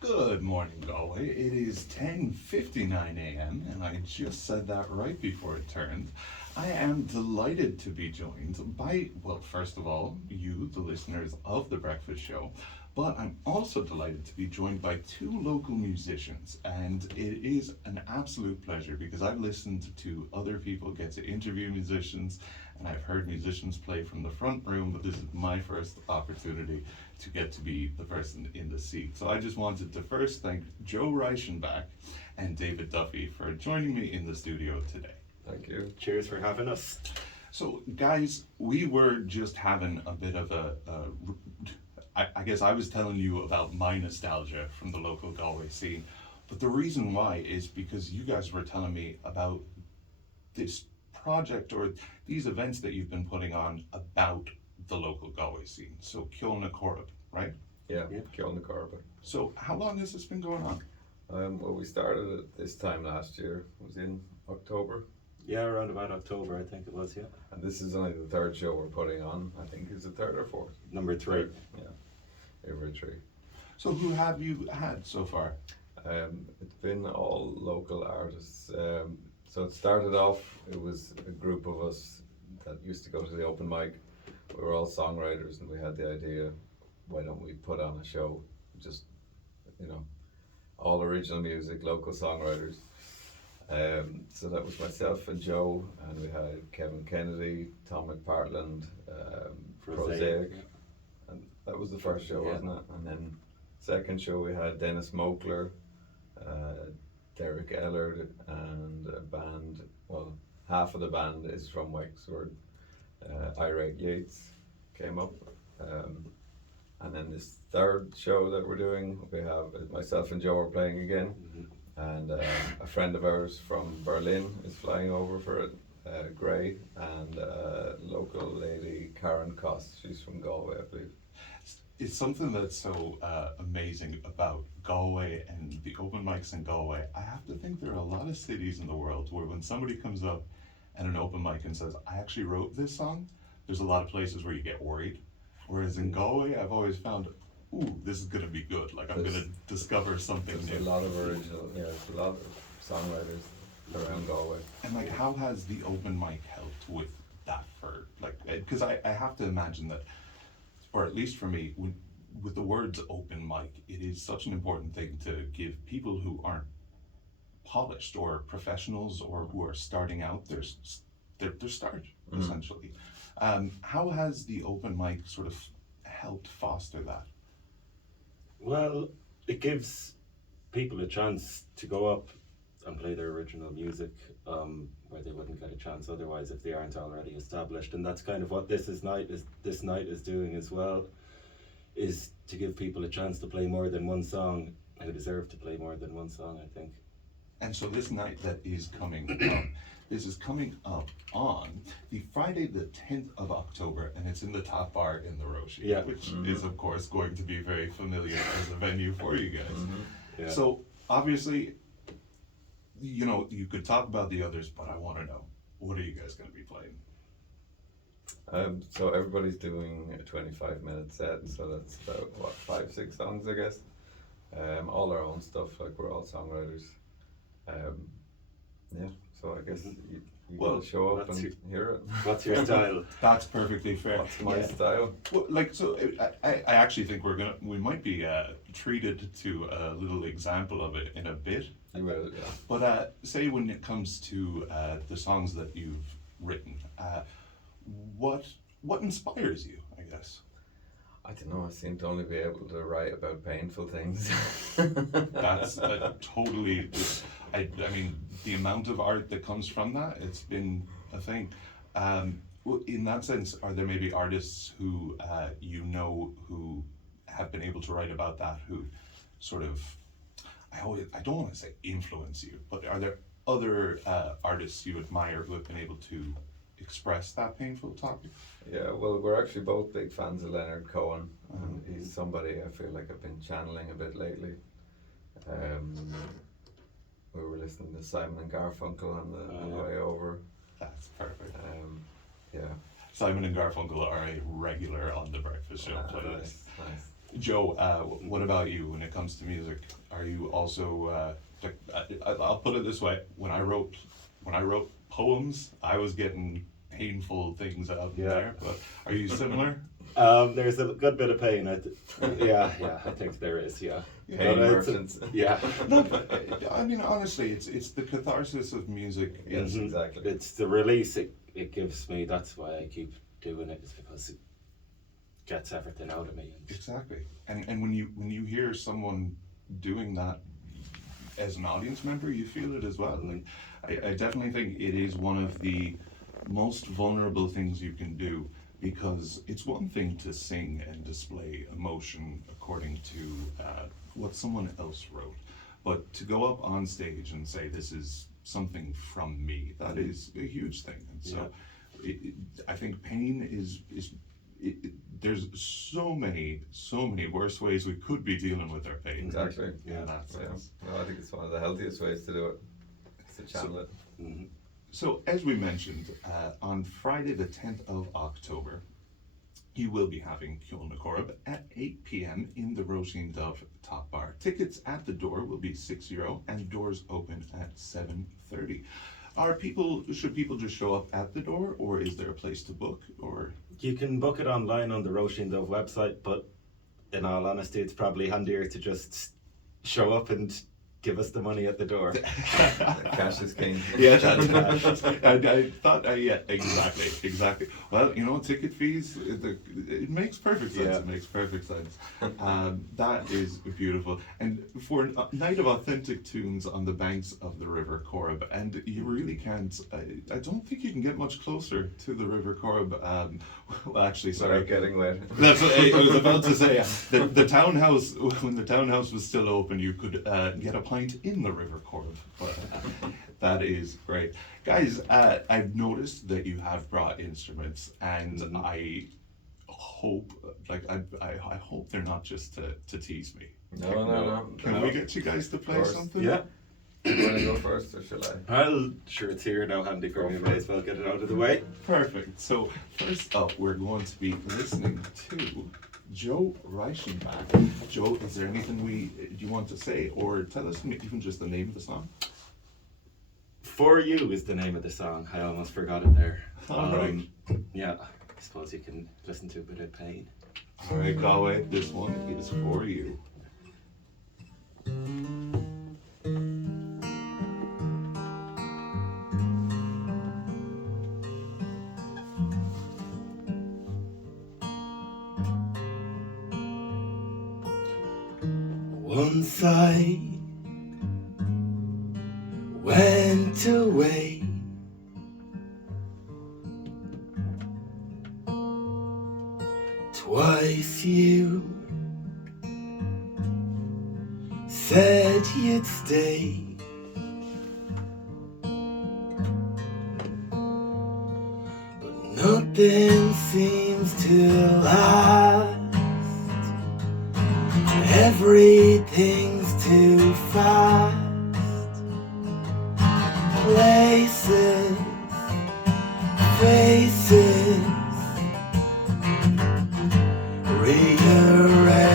Good morning, Galway. It is 10:59 a.m. and I just said that right before it turned. I am delighted to be joined by, well, first of all, you, the listeners of The Breakfast Show, but I'm also delighted to be joined by two local musicians, and it is an absolute pleasure because I've listened to other people get to interview musicians and I've heard musicians play from the front room, but this is my first opportunity to get to be the person in the seat. So I just wanted to first thank Joe Reichenbach and David Duffy for joining me in the studio today. Thank you. Cheers for having us. So guys, we were just having a bit of I guess I was telling you about my nostalgia from the local Galway scene, but the reason why is because you guys were telling me about this project or these events that you've been putting on about the local Galway scene. So Ceol na Coiribe, right? Yeah. Ceol na Coiribe. So how long has this been going on? Well, we started it this time last year. It was in October. Yeah, around about October, I think it was, yeah. And this is only the third show we're putting on. I think it's the third or fourth. Number 3. Yeah, every 3. So who have you had so far? It's been all local artists. So it started off, it was a group of us that used to go to the open mic. We were all songwriters and we had the idea, why don't we put on a show, just, all original music, local songwriters. So that was myself and Joe, and we had Kevin Kennedy, Tom McPartland, Prosaic, and that was the first show, wasn't it? And then second show we had Dennis Mokler, Derek Ellard, and a band, well, half of the band is from Wexford. Irate Yates came up, and then this third show that we're doing, we have myself and Joe are playing again, and a friend of ours from Berlin is flying over for it, Gray, and local lady Karen Koss, she's from Galway, I believe. It's something that's so amazing about Galway and the open mics in Galway. I have to think there are a lot of cities in the world where when somebody comes up at an open mic and says, I actually wrote this song, there's a lot of places where you get worried. Whereas in Galway, I've always found, ooh, this is going to be good. Like, I'm going to discover something new. There's a lot of original, there's a lot of songwriters around Galway. And like, how has the open mic helped with that for, like, because I have to imagine that, or at least for me, with the words open mic, it is such an important thing to give people who aren't polished or professionals or who are starting out their start, essentially. How has the open mic sort of helped foster that? Well, it gives people a chance to go up and play their original music where they wouldn't get a chance otherwise if they aren't already established, and that's kind of what this night is doing as well, is to give people a chance to play more than one song who deserve to play more than one song, I think. And so this night that is coming up, this is coming up on the Friday the 10th of October, and it's in the Top Bar in the Roisin, which is of course going to be very familiar as a venue for you guys. Yeah. So obviously, you could talk about the others, but I want to know, what are you guys going to be playing? So everybody's doing a 25-minute set, so that's about 5-6 songs, I guess. All our own stuff, like we're all songwriters. So I guess you gotta show up and hear it. What's your style? That's perfectly fair. What's my style? Well, I actually think we might be treated to a little example of it in a bit. You will, yeah. But say when it comes to the songs that you've written, what inspires you, I guess? I don't know, I seem to only be able to write about painful things. That's totally, I mean, the amount of art that comes from that, it's been a thing. In that sense, are there maybe artists who who have been able to write about that, who sort of, I don't want to say influence you, but are there other artists you admire who have been able to express that painful topic? Yeah, well, we're actually both big fans of Leonard Cohen, and he's somebody I feel like I've been channeling a bit lately. We were listening to Simon and Garfunkel on the way over. That's perfect. Yeah. Simon and Garfunkel are a regular on the Breakfast Show playlist. Nice. Joe, what about you when it comes to music? Are you also I'll put it this way: when I wrote poems, I was getting painful things out there. But are you similar? There's a good bit of pain. I think there is. Yeah. Pain merchants. Yeah. No, but, I mean, honestly, it's the catharsis of music. Yes, exactly. It's the release it gives me. That's why I keep doing it, is because it gets everything out of me. Exactly. And when you hear someone doing that as an audience member, you feel it as well. Like, I definitely think it is one of the most vulnerable things you can do, because it's one thing to sing and display emotion according to what someone else wrote, but to go up on stage and say, this is something from me, that is a huge thing. And so I think pain is there's so many worse ways we could be dealing with our pain. Exactly. In that sense. No, I think it's one of the healthiest ways to do it. It's to channel it. So as we mentioned, on Friday the 10th of October, you will be having Ceol na Coiribe at 8 p.m. in the Roisin Dubh Top Bar. Tickets at the door will be €6 and doors open at 7:30. Should people just show up at the door, or is there a place to book? Or You can book it online on the Roisin Dubh website, but in all honesty, it's probably handier to just show up and give us the money at the door. Cash is king. Yeah, I thought, exactly. Well, ticket fees, it makes perfect sense. Yeah. It makes perfect sense. That is beautiful. And for a night of authentic tunes on the banks of the River Coiribe, and you really can't, I don't think you can get much closer to the River Coiribe. Well, actually, sorry. Without getting wet. That's what I was about to say. The townhouse, when the townhouse was still open, you could get a pint in the River Coiribe. But that is great, guys. I've noticed that you have brought instruments, and I hope, I hope they're not just to tease me. No. Can we get you guys to play course. something? Yeah. Do you want to go first, or shall I? Sure, it's here now, handy for me. May as well get it out of the way. Perfect. So first up, we're going to be listening to Joe Reichenbach. Joe, is there anything you want to say, or tell us even just the name of the song? For You is the name of the song. I almost forgot it there. All right. Yeah, I suppose you can listen to a bit of pain. All right, Galway, this one is for you. Once I went away, twice you said you'd stay, but nothing seems to last. Everything's too fast. Places, faces, rearrange.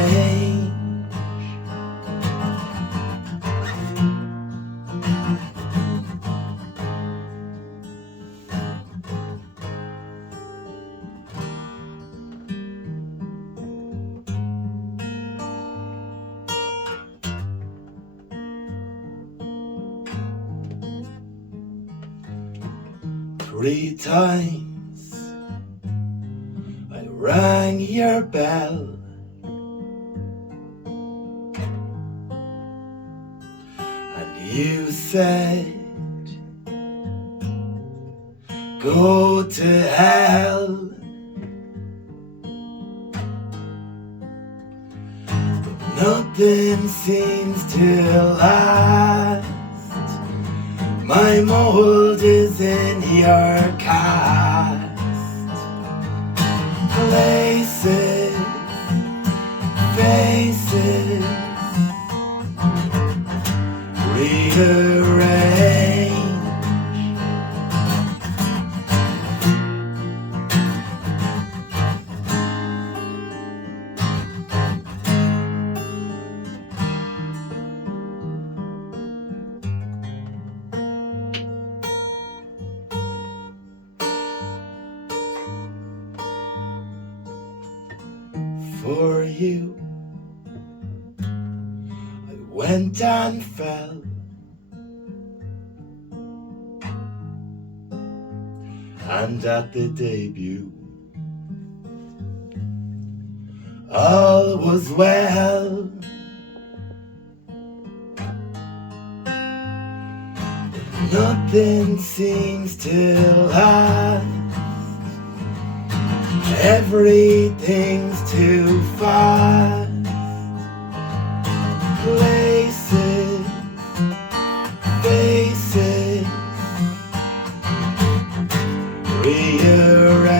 Three times I rang your bell, and you said, go to hell. But nothing seems to last. My mold is in your cast. Places, faces, rearrange. for you. I went and fell, and at the debut all was well. Nothing seems to last, everything's too fast. Places, faces, rearrange.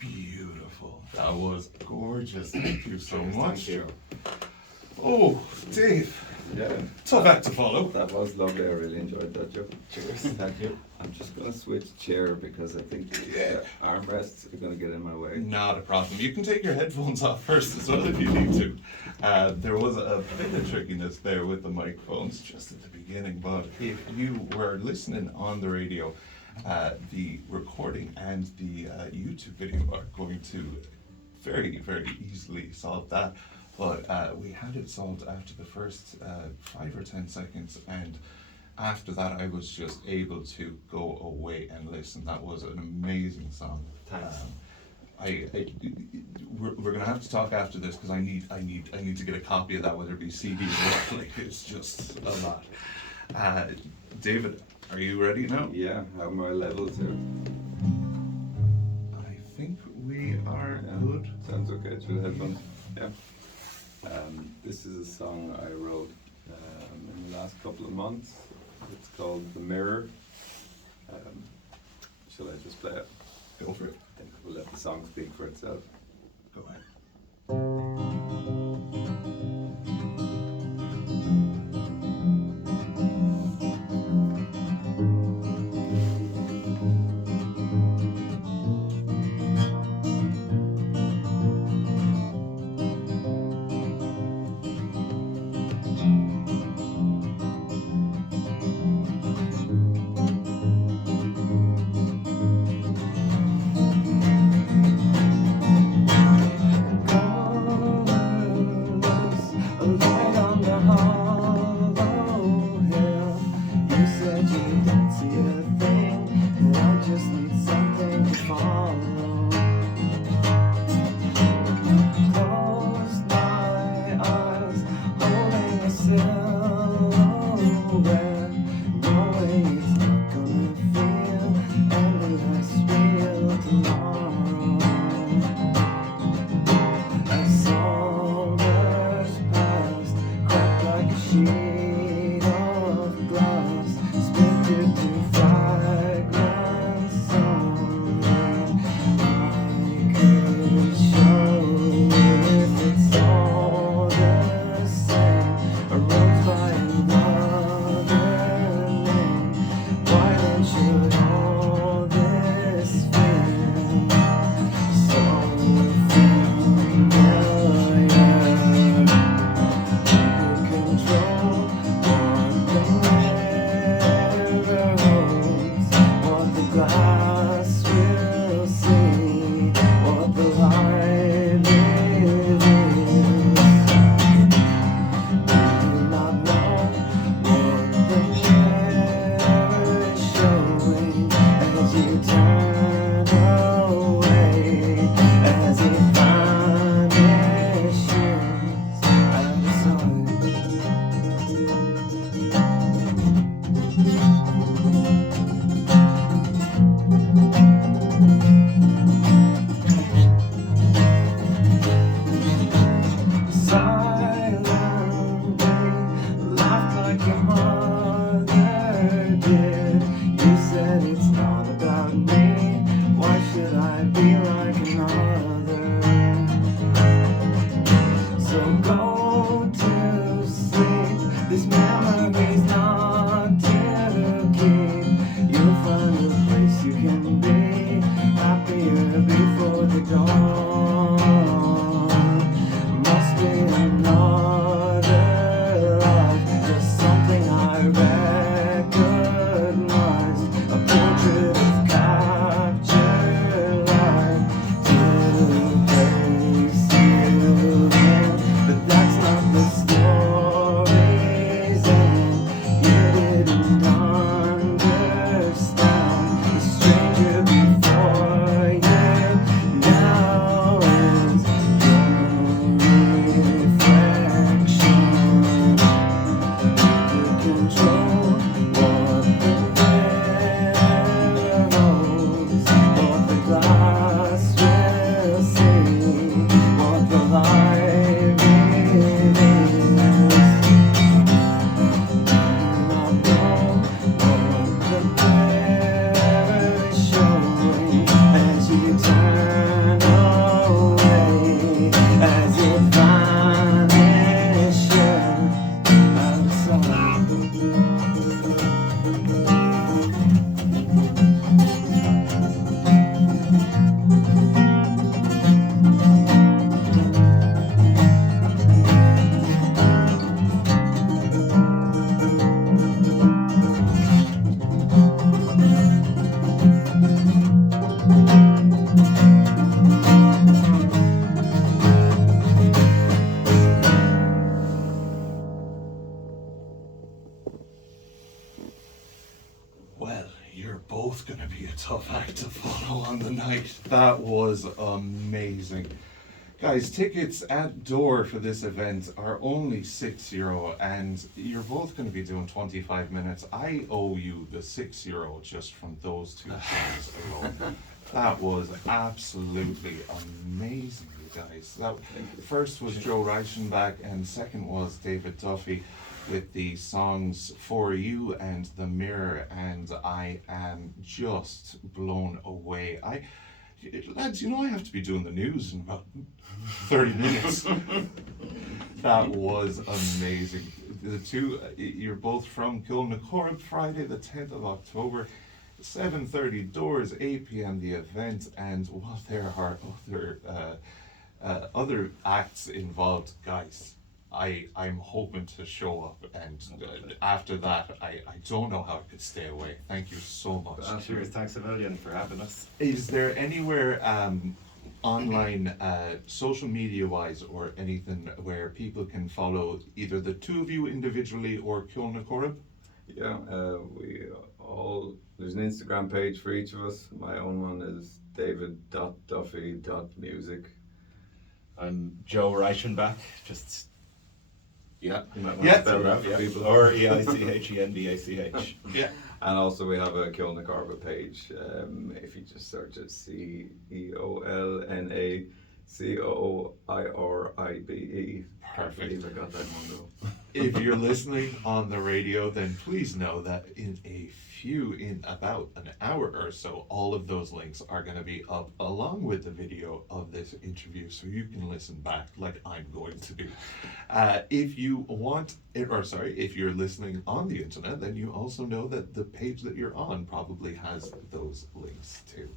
Beautiful. That was gorgeous. Thank you so much. Thank you. Oh, Dave. Yeah. Tough act to follow. That was lovely. I really enjoyed that, Joe. Cheers. Thank you. I'm just going to switch chair because I think the armrests are going to get in my way. Not a problem. You can take your headphones off first as well if you need to. There was a bit of trickiness there with the microphones just at the beginning, but if you were listening on the radio, the recording and the YouTube video are going to very, very easily solve that. But we had it solved after the first 5 or 10 seconds, and after that I was just able to go away and listen. That was an amazing song. Thanks. We're gonna have to talk after this because I need to get a copy of that, whether it be CD or what. Like, it's just a lot. David, are you ready now? Yeah, how are my levels here? I think we are good. Sounds okay through the headphones. Yeah. This is a song I wrote in the last couple of months. It's called The Mirror. Shall I just play it? Go for it. I think we'll let the song speak for itself. Go ahead. So go both going to be a tough act to follow on the night. That was amazing. Guys, tickets at door for this event are only €6, and you're both going to be doing 25 minutes. I owe you the €6 just from those two songs alone. That was absolutely amazing, you guys. That first was Joe Reichenbach, and second was David Duffy with the songs For You and The Mirror, and I am just blown away. Lads, you know I have to be doing the news in about 30 minutes. That was amazing. The two, you're both from Coiribe, Friday the 10th of October, 7:30 doors, 8 p.m. the event, and while there are other acts involved, guys, I'm hoping to show up, and after that, I don't know how I could stay away. Thank you so much. Cheers, thanks a million for having us. Is there anywhere online, social media wise, or anything where people can follow either the two of you individually or Coiribe? Yeah, there's an Instagram page for each of us. My own one is david.duffy.music. I'm Joe Reichenbach, just You might want Yeah. to spell that for people. or Reichenbach. Yeah. And also we have a Coiribe page. If you just search it, CEOLNACOIRIBE. Perfect. I believe I got that one though. If you're listening on the radio, then please know that in about an hour or so, all of those links are going to be up along with the video of this interview, so you can listen back like I'm going to do. If you're listening on the internet, then you also know that the page that you're on probably has those links too.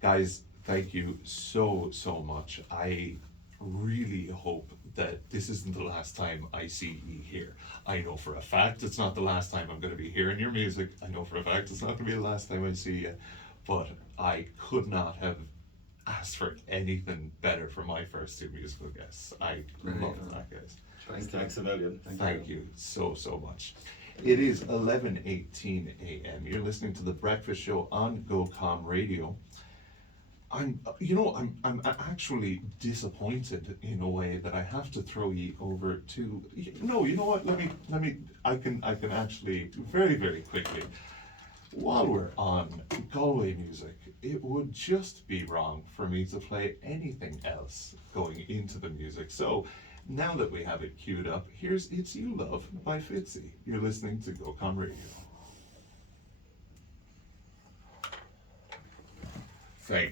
Guys, thank you so much. I really hope that this isn't the last time I see you here. I know for a fact it's not the last time I'm going to be hearing your music. I know for a fact it's not going to be the last time I see you, but I could not have asked for anything better for my first two musical guests. I love that, guys. Thanks a million. Thank you so much. It is 11:18 a.m. You're listening to The Breakfast Show on GOCOM Radio. I'm actually disappointed in a way that I have to throw you over to. No, you know what? I can actually very, very quickly. While we're on Galway music, it would just be wrong for me to play anything else going into the music. So now that we have it queued up, here's It's You Love by Fitzy. You're listening to GOCOM Radio. Thank